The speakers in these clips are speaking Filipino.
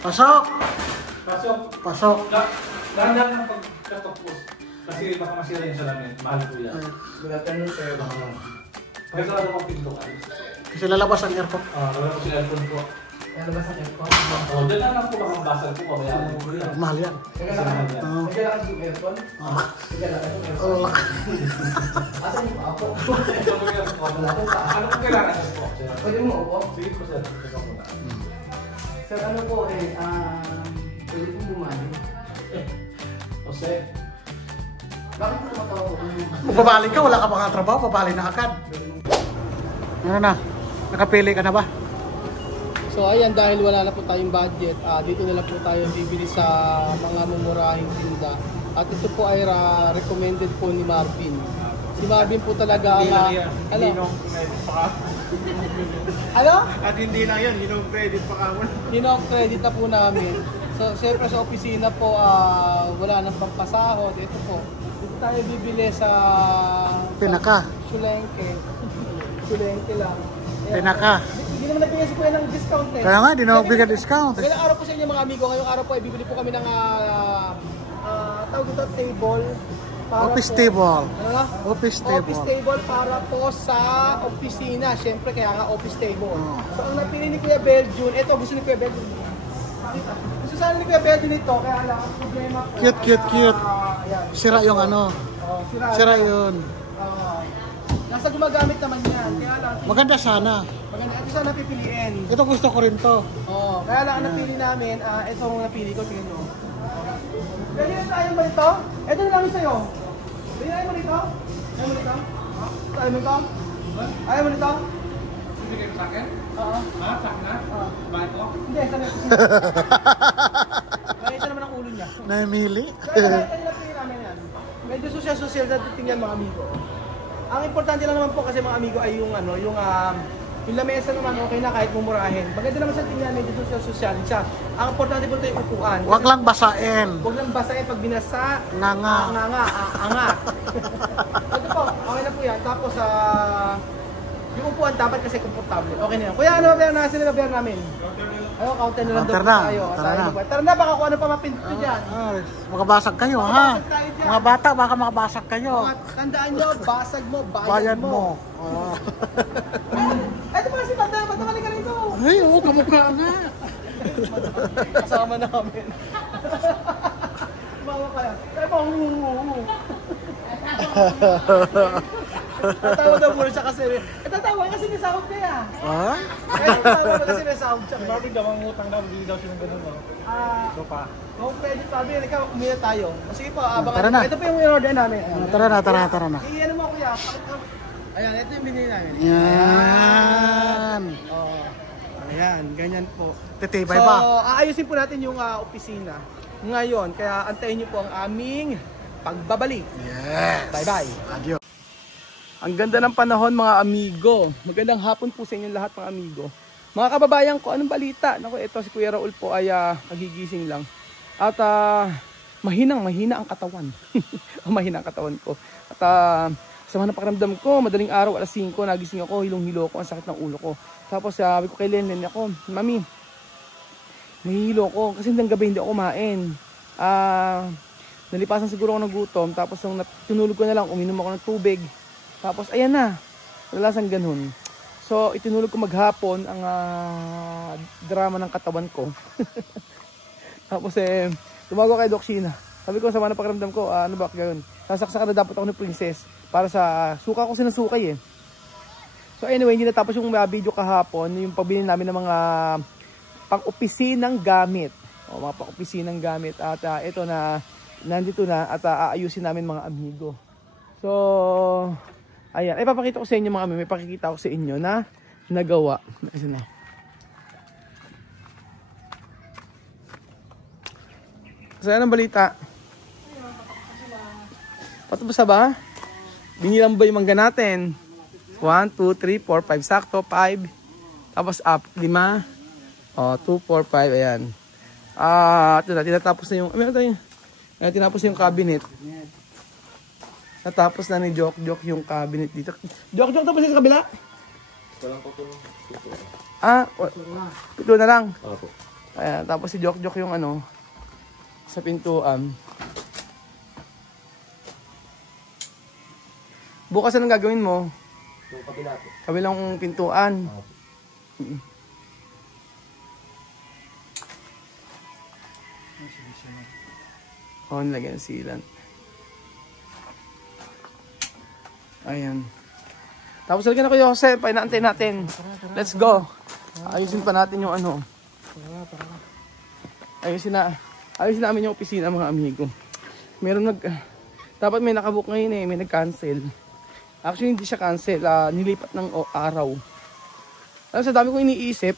Pasok! Pasok. Pasok. Dahan-dahan ng pagkatapos. Kasi baka masira yung salamin. Mahal po yan. Good afternoon, sir. Kaya sarado ko pinto ka. Kasi lalabas ang airport. Wala ko si aircon po. Ano ba sa aircon? Diyan na lang po baka mabasal po. Mabayaan mo po yan. Mahal yan. Nagkailangan yung aircon? Nagkailangan yung aircon? Asan yung ako? Ano po kailangan niyo po? Pwede mo upo? Sige po sir. Ikaw po na. Sir, ano po pwede po bumali. Jose. Bakit mo tumatawa ko? Kung babalik ka, wala ka mga trabaho, babalik na agad. Ano na? Nakapili ka na ba? So ayan, dahil wala na po tayong budget, dito na lang po tayo bibili sa mga mumurahing tinda. At ito po ay recommended po ni Marvin. Si Marvin po talaga ang... Ano? Ano? At hindi lang yan, credit pa ka mo. Credit na po namin. So siyempre sa opisina po, wala nang pampasahod. Ito po, dito tayo bibili sa... Pinaka. Sulengke. Sulengke lang. Pinaka. Hindi naman nagbigay si Kuya ng discount eh. Kaya nga, di na magbigay discount. Ngayong araw po sa inyo mga amigo, ngayong araw po ay bibili po kami ng tawag dito table. Office table. Ano na? Office table. Office table para po sa opisina. Siyempre kaya nga office table. So ang napili ni Kuya Beljun, ito gusto ni Kuya Beljun. Gusto sana ni Kuya Beljun ito, kaya lang ang problema po. Cute. Sira yung ano. Sira yun. Nasa gumagamit naman yan. Kaya lang. Maganda sana. Maganda. Ito sana pipiliin. Ito gusto ko rin to. Kaya lang ang napili namin, ito ang napili ko. Tingnan nyo. Pwede na tayo ba nito? Ito na lang sa'yo. Pwede na mo nito? Ayaw mo nito? Ayaw mo nito? Ayaw mo nito? Hindi kayo sa akin? Oo. Sa akin na? Bakit ko? Hindi, sabi ko. Ganito naman ang ulo niya. Namili. Kaya lang napili namin yan. Medyo social na tingnan mga amigo. Ang importante lang naman po kasi mga amigo ay yung lamesa naman okay na kahit mumurahin. Maganda naman siya tingnan, medyo social siya. Ang importante po ito yung upuan. Huwag lang basain. Huwag lang basahin pag binasa. Nga. Angat. Ito po, okay na po yan. Tapos yung upuan dapat kasi komportable. Okay na yan. Kuya, ano ba na sila na namin? Ayun, counter na lang daw tayo. Tara na, baka kung ano pa mapindot nyo dyan. Makabasag kayo, ha? Mga bata, baka makabasag kayo. Tandaan nyo, basag mo, Bayad mo. Ito pala si Bata, Bata ka rito. Ay, oo, kamukha nga. Kasama namin. Mama kaya. Kaya pa, Tatawa daw muna siya kasi. Tatawa kasi may sahod kaya. Ha? Tatawa kasi may sahod siya. Marvin daw ang utang daw, hindi daw siya ng ganun. So pa. Kung pwede sabi, ikaw umuya tayo. Sige po, abangan. Tara na. Ito po yung in-order namin. Tara na. Iyan mo kuya. Ayan, ito yung binili namin. Yan. Ayan, ganyan po. Titibay So, pa. aayusin po natin yung opisina ngayon. Kaya antayin niyo po ang aming pagbabalik. Yes. Bye-bye. Adios. Ang ganda ng panahon mga amigo. Magandang hapon po sa inyo lahat mga amigo. Mga kababayan ko, anong balita? Naku, ito si Kuya Raul po ay kagigising lang. At mahina ang katawan. Mahina ang katawan ko. At sama ng pakiramdam ko, madaling araw, alas 5, nagising ako, hilong-hilo ko, ang sakit ng ulo ko. Tapos sabi ko kay Lenlen ako, Mami, nahihilo ko kasi hanggang gabi hindi ako kumain. Nalipasan siguro ako ng gutom, tapos nung tinulog ko na lang, uminom ako ng tubig. Tapos ayan na, lalasan ganun. So itinulog ko maghapon ang drama ng katawan ko. Tapos tumawag kay Doc Sheena. Sabi ko, sama na pakiramdam ko, ano ba gano'n? Sasaksakan na dapat ako ni Princess para sa suka ko sinasukay eh. So anyway, hindi natapos yung video kahapon, yung pagbili namin ng mga pang-opisinang gamit. Mga pang-opisinang gamit. At ito na, nandito na at aayusin namin mga amigo. So, ayan. Papakita ko sa inyo mga amigo. May pakikita ko sa inyo na nagawa. Ayan na. So, anong balita? Patapos ba? Binilang ba yung mangga natin? 1, 2, 3, 4, 5. Sakto, 5. Tapos up, 5. O, 2, 4, 5. Ayan. Ito na, tinatapos na yung, tinapos na yung cabinet. Natapos na ni Jok yung cabinet dito. Jok, tapos sa kabila? Walang po ito. Pito na lang. Opo. Ayan, tapos si Jok yung ano, sa pintuan. Bukas anong gagawin mo? Yung kabila po. Kabilang pintuan. Oo, nilagyan ng sealant. Ayan. Tapos lagyan na Kuya Jose, painaantay natin. Let's go. Ayusin pa natin yung ano. Ayusin namin yung opisina mga amigo. Meron dapat may nakabook ngayon eh, may nag-cancel. Actually hindi siya cancel, nilipat ng araw. Alam sa dami ko iniisip,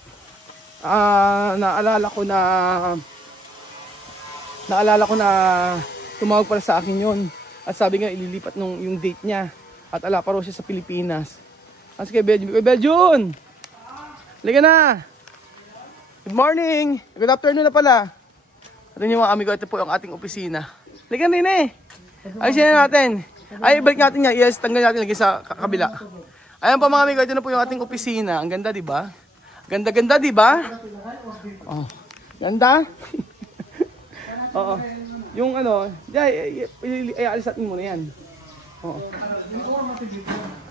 naalala ko na tumawag pala sa akin yon. At sabi nga ililipat yung date niya. At ala pa raw siya sa Pilipinas. Kasi kay Beljun! Liga na! Good morning! Good afternoon na pala. At yung mga amigo, ito po yung ating opisina. Liga na rin eh! Ayusin na natin. Ay, balik natin yan. Yes, tanggal natin lagi sa kabila. Ayan po mga amigo, ito na po yung ating opisina. Ang ganda, di ba? Ganda-ganda, di ba? Oh. Ganda? Oo. Yung ano, alisin natin muna yan. Oo.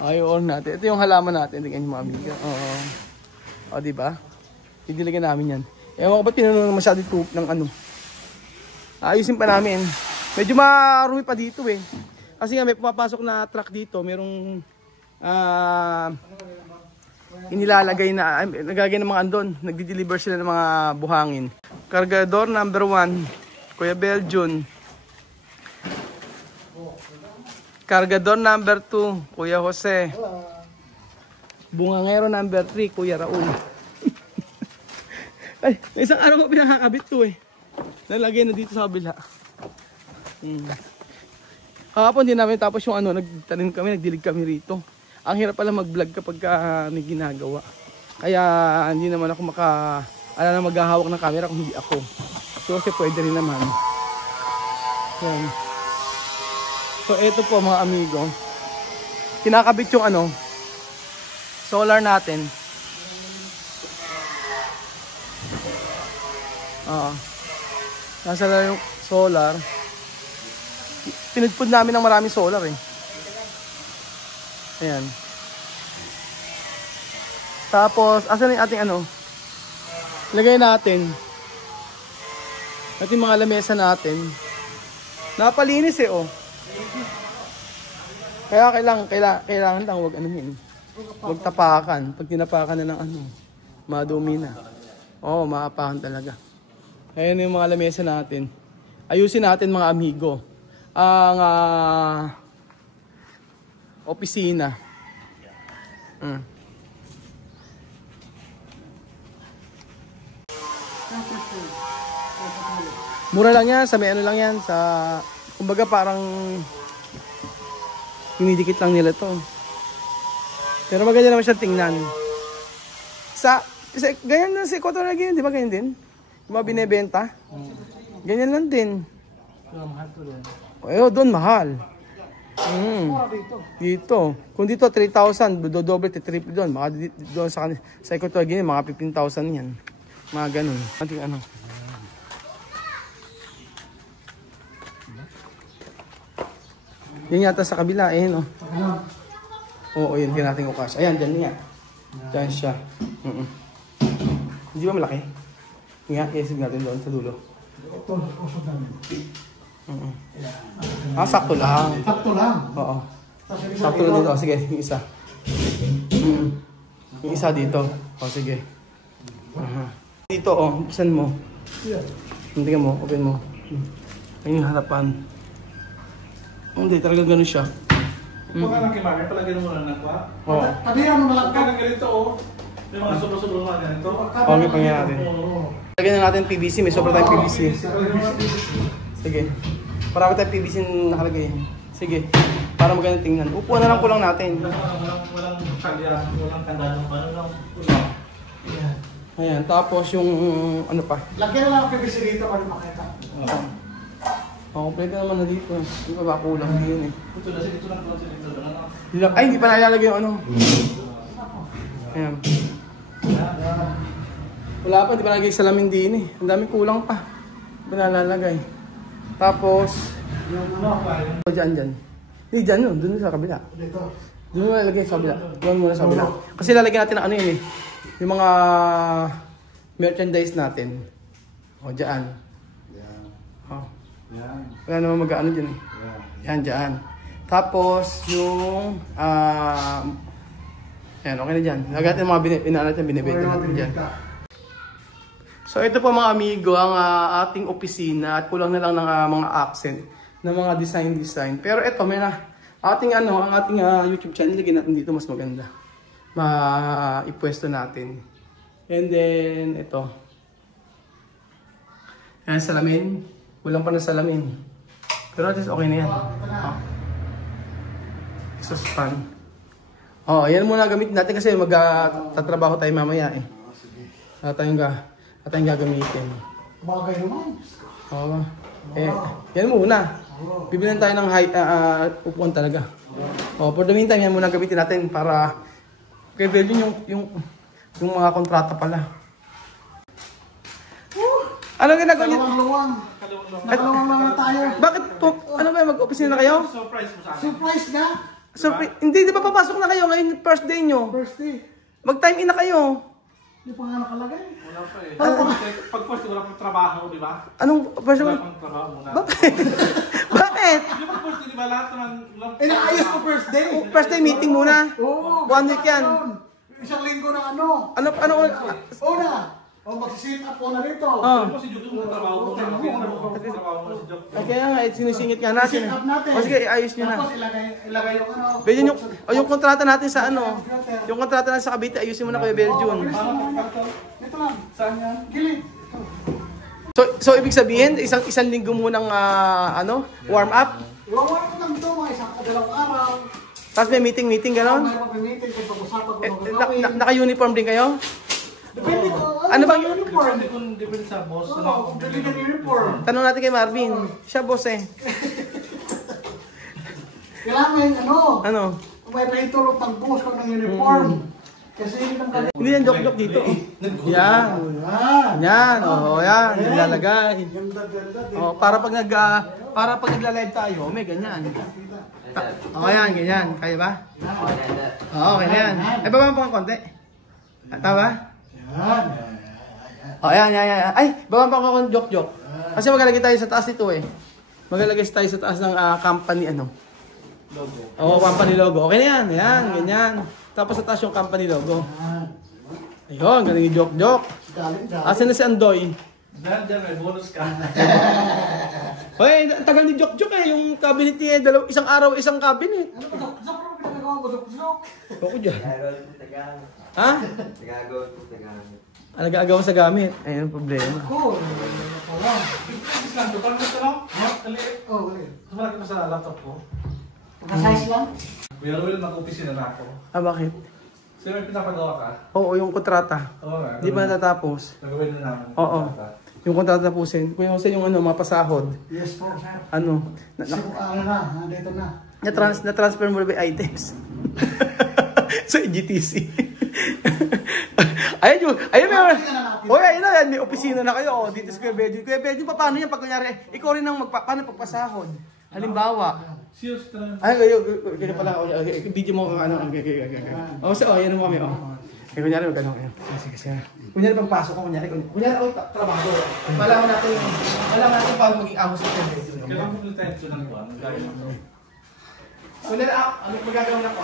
Ay, or natin. Ito yung halaman natin. Tingnan yung mga amigo. Oo. O, di ba? Didiligan namin yan. Ewan ko ba't pinuno masyado yung ng ano. Ayusin pa namin. Medyo marumi pa dito eh. Kasi nga may pumapasok na truck dito, merong inilalagay na, nagagay ng mga andon, nagdi-deliver sila ng mga buhangin. Kargador number 1, Kuya Beljun. Kargador number 2, Kuya Jose. Bungangero number 3, Kuya Raul. Ay, may isang araw ko pinakakabit to eh. Nalagay na dito sa kabila. Kahapon din namin tapos yung ano, nagtanim kami, nagdilig kami rito. Ang hirap pala mag-vlog kapag may ginagawa. Kaya hindi naman ako na maghahawak ng camera kung hindi ako. So kasi pwede rin naman. Yan. So eto po mga amigo. Kinakabit yung ano, solar natin. Nasa lang yung solar. Pinudpud namin ng maraming solar eh. Ayan. Tapos, asan yung ating ano? Lagay natin. Ating mga lamesa natin. Napalinis eh oh. Kaya kailangan lang wag ano yun. Wag tapakan. Pag tinapakan na ng ano, madumi na. Oo, maapakan talaga. Ayan yung mga lamesa natin. Ayusin natin mga amigo. Ang opisina. Mura lang yan, sa may ano lang yan, sa kumbaga parang hinidikit lang nila to. Pero maganda naman siya tingnan. Ganyan lang si Koto lagi yun, di ba ganyan din? Yung mga binibenta? Ganyan lang din. Ayun, doon mahal. Dito. Kung dito 3,000, dodoble, triple doon. Mga doon sa Equatorial Guinea, mga 15,000 yan. Mga ganun. Ating ano. Yan yata sa kabila, eh, no? Oo, yun, hindi natin ukas. Ayan, dyan yan. Dyan siya. Hindi ba malaki? Nga, isip natin doon sa dulo. Ito, usod namin. Sakto lang. Sakto lang. Oo. Sakto lang dito. Sige, yung isa. Yung isa dito. O, sige. Dito, oh. Buksan mo. Tingnan mo. Open mo. Ayun yung harapan. Hindi, talaga ganun siya. Pagka lang kay Mami, palagyan mo lang nagpa. Oo. Tabihan mo na lang. Pagka ganito, oh. May mga sobra-sobra mga ganito. Okay, pangyan natin. Lagyan na natin PVC. May sobra tayong PVC. Sige. Marami tayong PVC nakalagay. Sige. Para magandang tingnan. Upuan na lang kulang natin. Walang kandyan, walang kandyan. Ayan. Tapos yung ano pa. Lagyan na lang ang PVC dito para makita. Kompleto naman na dito. Yung baba kulang din eh. Dito lang. Ay, hindi pa nalalagay yung ano. Ayan. Wala pa, di pa nagay salamin din eh. Ang daming kulang pa. Di pa nalalagay. Tapos, dyan. Hindi, dyan yun. Doon sa kabila. Dito. Doon mo lalagay sa kabila. Doon muna sa kabila. Kasi lalagyan natin ng ano yun eh. Yung mga merchandise natin. O, dyan. Yan. O. Yan. Wala naman mag-ano dyan eh. Yan, dyan. Tapos, yung... Ayan, okay na dyan. Lagyan natin mga binibenta natin dyan. So ito po mga amigo, ang ating opisina at kulang na lang ng mga accent ng mga design. Pero ito, may na ang ating YouTube channel, lagyan natin dito mas maganda. Ipwesto natin. And then ito. Ayan, salamin. Kulang pa na salamin. Pero at least okay na yan. Suspan. Ayan muna gamitin natin kasi magtatrabaho tayo mamaya eh. At tayong gagamitin. Bagay naman. Oo. Yan muna. Bibilan tayo ng upuan talaga. For the meantime, yan muna gamitin natin para kay Belvin yung mga kontrata pala. Ano ginagawa niyo? Kalawang. Kalawang na tayo. Bakit po? Ano ba, mag-opisina na kayo? Surprise na. Hindi, di ba papasok na kayo ngayon first day nyo? First day. Mag-time in na kayo. Hindi pa nga nakalagay. Wala pa eh. Pag first, wala pang trabaho, di ba? Anong first? Wala pang trabaho muna. Bakit? Bakit? Di ba first, di ba lahat naman? Naayos ko first day. First day meeting muna. Oo. 1 week yan. Isang linggo na ano. Ano? Una. Magsisit up ko na rito. Ano si Jok yung trabaho muna? Trabaho muna si Jok. Kaya nga, sinisingit nga natin. Sit up natin. O sige, ayos nyo na. Tapos ilagay yung ano. Pwede yung kontrata natin sa ano. Yung kontrata natin sa Cavite, ayusin mo na Kuya Beljun. Ito lang. Saan yan? Gilid. So ibig sabihin, isang linggo munang warm up. Iwawan ko lang ito mga isang dalawang araw. Tapos may meeting ganon. May mag-meeting kaya pag-usapan ko mag-gawin. Naka-uniform din kayo? Depende ko. Ano bang uniform? Depende sa boss. Oo, depende ng uniform. Tanong natin kay Marvin. Siya boss eh. Kailangan yung Ano? may paitulog ng boss ko ng uniform. Kasi hindi naman kami. Hindi yan joke dito. Yan. Yan. Yan. Nilalagay. Para pag nagla-live tayo, may ganyan. Yan, ganyan. Kaya ba? Oo, okay na yan. Ay, baba mo pa ng konti. Tama? Yan. Ay, baba pa ako joke. Kasi maglalagay tayo sa taas nito eh. Maglalagay tayo sa taas ng company logo. Company logo. Okay na yan. Yan, ganyan. Tapos sa taas yung company logo. Ayun, galing yung joke. Asan na si Andoy? Dyan, may bonus ka. Hoy, tagal ni joke eh. Yung cabinet niya, isang araw, isang cabinet. Ano ba? Sa parang pinagagawa ko sa Ako dyan. Ha? Nag-aagaw sa gamit. Ayun ang problema. Cool. Wala. Parang gusto lang? Oh, wala. Sumalaki pa sa laptop ko. Pagka-size lang? Kuya Ruel, nag-opisina na ako. Bakit? Sino may pinapagawa ka? Oo, yung kontrata. Oo nga. Di ba natatapos? Nagawin na namin. Oo. Yung kontrata tapusin. Kuya Jose, yung mapasahod. Yes po, sir. Ano? Dito na. Na-transfer mo na ba yung items? Sa GTC. Ayun, may opisina na kayo. Dito sa Kuya Bedyo. Kuya Bedyo, paano yan pag kunyari, ikaw rin ang paano pagpasahod? Halimbawa. Serious talaga. Ay, kaya pala, video mo ano. Yan mo kami. Kunyari, magkano kayo. Sige. Kunyari, pagpasok ko, kunyari ako trabaho. Malaman natin paano maging ahos sa Kuya Bedyo. Kailangan mo tayo ito ng buwan. Kunyari, magagawin ako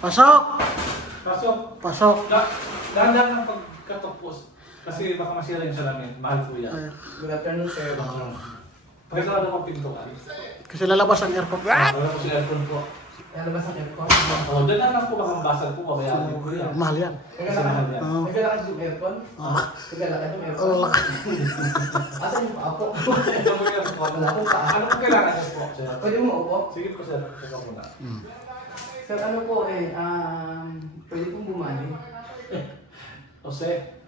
Pasok. Dahan-dahan ng pagkatapos. Kasi baka masira yung salamin. Mahal po yan. Good afternoon, sir. Pagkasarado ko pinto ka. Kasi lalabas ang aircon. Wala ko sa aircon po. Lalabas ang aircon. Doon na lang po baka mabasal po. Babayaan ko yan. Mahal yan. Naglalakad yung aircon? Naglalakad yung aircon? Asan yung paa po? Wala akong paa. Ano po kailangan niyo po? Pwede mo upo? Sige po sir. Ito muna. Sir, ano po pwede pong bumali. Jose.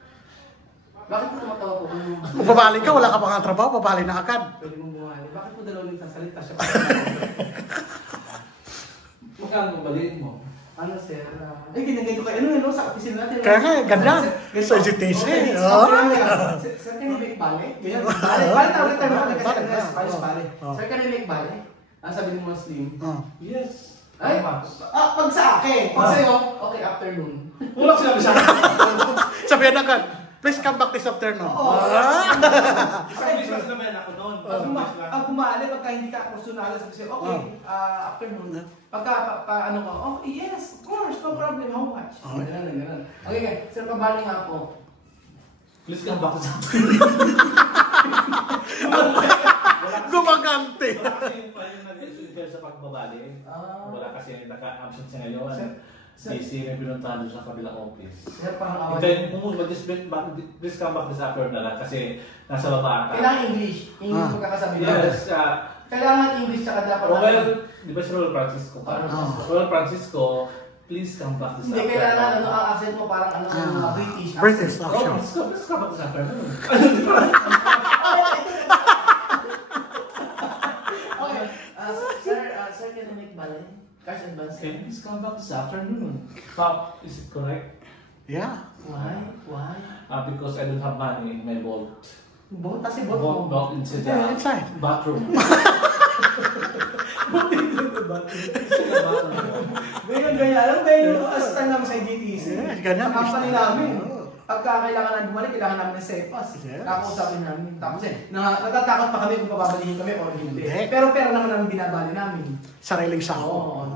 Bakit po tumatawa po? Kung babalik ka, wala ka pa nga trabaho, babalik na agad. Pwede mong bumali. Bakit po dalawang nagsasalita siya? Magkano baliin mo? Ano sir? Ay, ganyan-ganyan kayo. Ano, sa opisina natin. Kaya nga, ganda. Sa education. Okay, sir, can you make bale? Ganyan. Bale, tawag tayo mga kasi Spanish bale. Sir, can you make bale? Sabi ni Muslim. Yes. Ay, pag sa akin. Pag sa'yo, okay, afternoon. Wala sinabi sa akin. Sabihan agad, please come back this afternoon. Isang business naman ako noon. Pag bumali, pagka hindi ka personal, sabi sa'yo, okay, afternoon. Pagka, ano ka, oh, yes, of course, no problem, how much? Ganun. Okay, sir, pabali nga ako. Please come back sa Gumagante. Wala kasi yung nag-issue sa pagbabali. Wala kasi naka-absent siya ngayon. Busy, may pinuntahan doon sa kabilang office. Sir, parang Hintayin mo, please come back this afternoon na lang kasi nasa baba ka. kailangan English. English magkakasabi lang. Yes. Kailangan English tsaka dapat. Well, di ba si Roel Francisco? Roel Francisco, please come back this Hindi afternoon. kailangan ang accent mo parang British. British Oh, action. please come back this afternoon. Okay. Sir, can I make ballet? Cash advance. Can you please come back this afternoon? Pop, is it correct? Yeah. Why? Because I don't have money in my vault. Both? Kasi both mo. Vault inside Yeah, the inside. bathroom. Ganyan. Alam ba yung assistant namin sa GTC? Yes, ganyan. Sa company namin. Oo. Pagka kailangan namin bumalik, kailangan namin ng SEPAS. Yes. Kakausapin namin. Tapos natatakot pa kami kung papabalihin kami o hindi. Hindi. Pero pera naman ang binabali namin. Sariling sahod. Oo.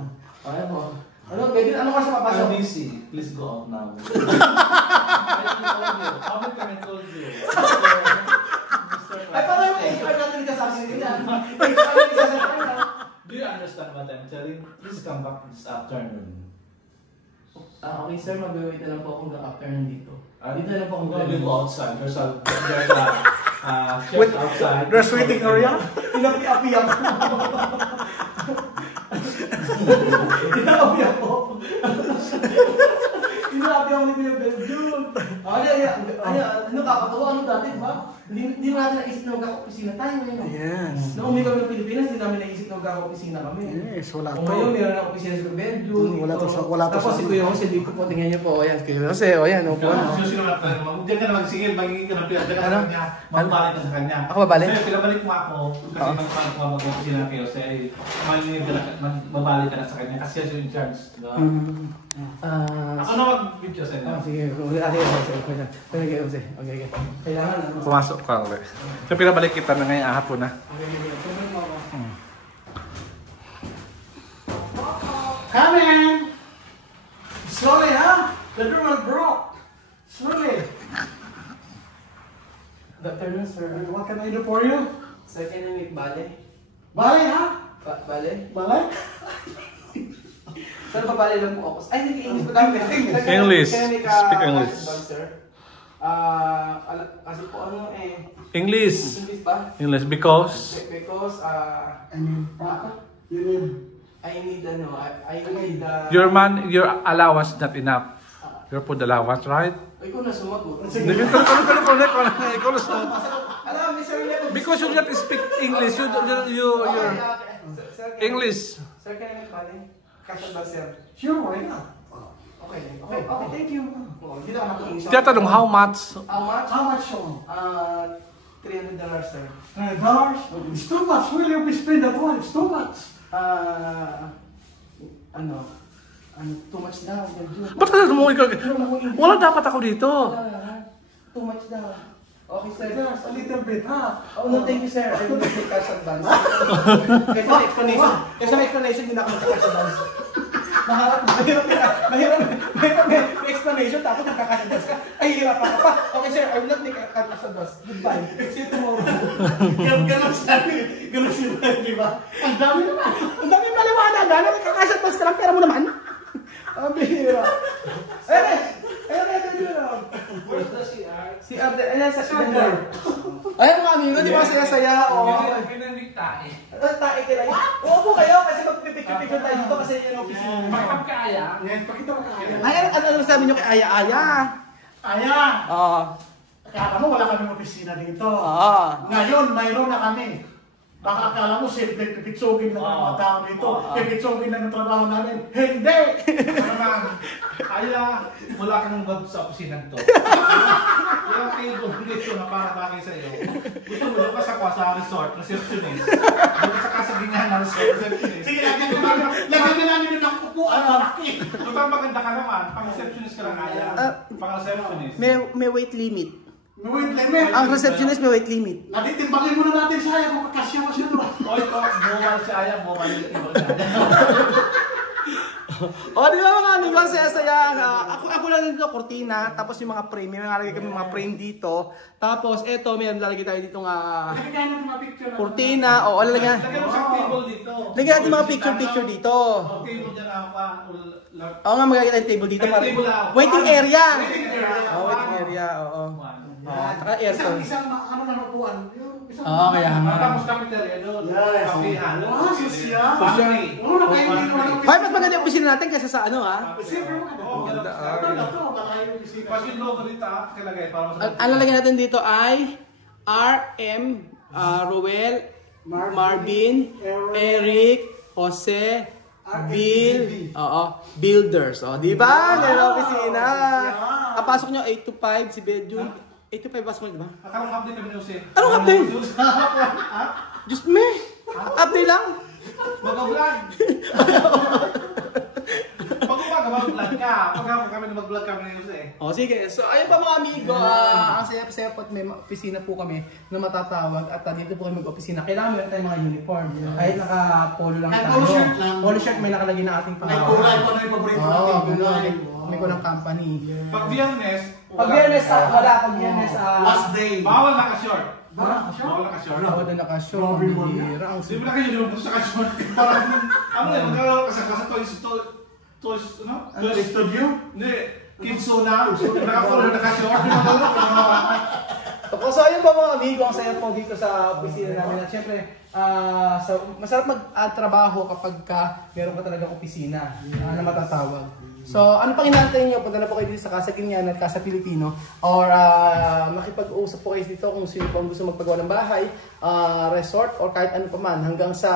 Ano mo? Ano ka sa papasok? I'm busy. Please go out now. I told you. Ay, paano yung HR natin kasabi nila? HR natin kasabi nila. Do you understand what I'm telling? Please come back this afternoon. Okay sir, mag-wait na lang po akong afternoon dito. Dito na lang po akong I'm going to go outside. There's a Wait, chef outside. there's waiting area? Inapi-api ako. Inapi ako. Inapi ako ni Kuya Belgium. Ano kakatawa, ano dati, di ba? Hindi natin naisip na magkaka-opisina tayo ngayon. Yes. Nung umi kami ng Pilipinas, hindi namin naisip na magkaka-opisina kami. Yes, wala O to. ngayon, meron na opisina sa Belgium. Wala to Tapos sa- si Kuya Jose, dito po, tingnan niyo po. Ayan, Kuya Jose, o yan, upo na. Susunod na tayo. Diyan ka na magsigil. Magiging ka na pinabalik ka sa kanya. Magbalik ka sa kanya. Ako babalik? Sir, pinabalik mo ako. Kasi mag-opisina kayo. Kasi mabalik ka na sa kanya. Kasi siya yung in charge. Diba? Ako na mag-video sa inyo. Sige, okay. Kailangan ano. Pumasok ka ulit. So, pinabalik kita na ngayon ahapon na. Come in! Slowly, huh? The door broke. Slowly. Good afternoon, sir. What can I do for you? Sir, can I make bale? Bale, huh? Bale? Bale? Sir, babale lang po ako. Ay, hindi English. English. English. Can I make Speak English. sir? Kasi po ano English. English ba? English because Because, I mean, you need... I need I need your allowance not enough. Your food allowance, right? Ikaw na sumagot. Ikaw na sa- Alam, Mr. Level. Because you don't speak English, you English. Sir, can I make bale? Kasha ba, sir? Sure, why not? Okay, thank you. Hindi na ako mag-English. Tinatanong how much? How much? How much so? $300, sir. $3? It's too much. Will you be spend that one? It's too much. Too much daw. Ba't ka mo ikaw? Wala dapat ako dito. Too much daw. Okay, sir. Just a little bit, huh? Oh, no, thank you, sir. I will take cash advance. Kasi may explanation, hindi na ako mag-cash advance. Mahirap may explanation, tapos nagka-cash advance ka. Ay, hirap ako pa. Okay, sir, I will not take cash advance. Goodbye. See you tomorrow. Ganun sila, di ba? Ang dami naman. Ang dami maliwanag. Nagka-cash advance ka lang, pera mo naman. Ang bihira. Where's the CR? Si Abde, ayan sa Abde. Ayan mga amigo, di ba saya-saya? tae. Tae kayo. Upo kayo kasi magpipicture tayo dito kasi yun ang opisina. Magpapkaya. Yes, pakita mo kaya. Ay, ano sabi niyo kay Aya? Aya? Aya! Oo. Kaya mo, wala kaming opisina dito. Oo. Ngayon, mayroon na kami. Baka akala mo, simple pipitsugin lang ng mga tao dito. Pipitsugin lang ng trabaho namin. Hindi! Ano naman, kaya wala ka nang bag sa opisinang to. Yung table dito na para bagay sa'yo. Gusto mo doon ka sa resort, receptionist. Doon ka sa kasagingan ng resort, receptionist. Sige, lagyan na namin doon ang upuan. Malaki. Kung maganda ka naman, pang receptionist ka lang kaya. Pang receptionist. May weight limit. Wait, limit. Ang receptionist may weight limit. Natitimbangin muna natin sa kaya kung kakasya mo siya doon. Oy, bumal si Aya, bumal yung iba niya. Di ba mga amigo, ang saya-saya. Ako lang dito, cortina, tapos yung mga frame, may nalagay kami mga frame dito. Tapos eto, may lalagay tayo dito Lagyan natin mga picture. cortina, lalagyan. Lagyan mo sa table dito. Lagyan natin mga picture dito. Table dyan ako. Oo nga, magagay tayong table dito. May table ako. Waiting area. Waiting area. Waiting area, oo. Saka aircon. Isang ano na upuan. Oo, kaya nga. Tapos cafeteria doon. Yes. Kapihan. Social. Pantry. Oo, nakainin ko lang. Ay, mas maganda yung opisina natin kaysa sa ano ha. Siyempre mo Oo, ganda. ganda. Ito, malayo yung opisina. Pas yung logo dito kalagay para mas Ang lalagyan natin dito ay RM, Roel, Marvin, Eric, Jose, Bill, Builders. Di ba? Ganyan ang opisina. Pasok nyo 8 to 5 si Bedjun. 8 to 5 pasok nyo, di ba? Akala update kami ni Jose. Anong update? Diyos me! Update lang? Mag-vlog! Pag umaga, mag-vlog ka. Pag hapon kami na mag-vlog kami ni Jose. Sige. So, ayun pa mga amigo. Ang saya-saya po at may opisina po kami na matatawag at dito po kami mag-opisina. Kailangan meron tayong mga uniform. Kahit naka-polo lang Kahit tayo. polo shirt lang. Polo shirt may nakalagay na ating May kulay pa na yung paborito natin. Kulay. May ko ng company. Pag Biyernes, Pag Biyernes, wala. Pag Biyernes, Last day. bawal naka-short. Ba? Bawal naka-short. wala na naka-show. Grabe mo na. Bihira. Ang Di ba na kayo lumabas sa ka-short? Parang, ano yan, magkakaroon ka sa toys, ano? Toys studio? Hindi, Kidsuna, naka-full naka-short. So ayun po mga amigo, ang saya po dito sa opisina namin. At syempre, masarap mag-trabaho kapag meron ka talagang opisina na matatawag. So ano pang inaantay nyo? Punta na po kayo dito sa Casa Guinyan at Casa Pilipino or makipag-usap po kayo dito kung sino po ang gusto magpagawa ng bahay, resort or kahit ano pa man hanggang sa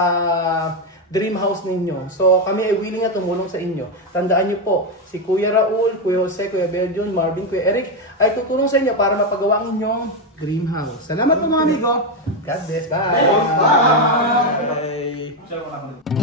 dream house ninyo. So kami ay willing na tumulong sa inyo. Tandaan nyo po, si Kuya Raul, Kuya Jose, Kuya Beljon, Marvin, Kuya Eric ay tutulong sa inyo para mapagawa ang inyong dream house. Salamat po mga amigo. God bless. Bye. Bye. Bye. Share mo lang.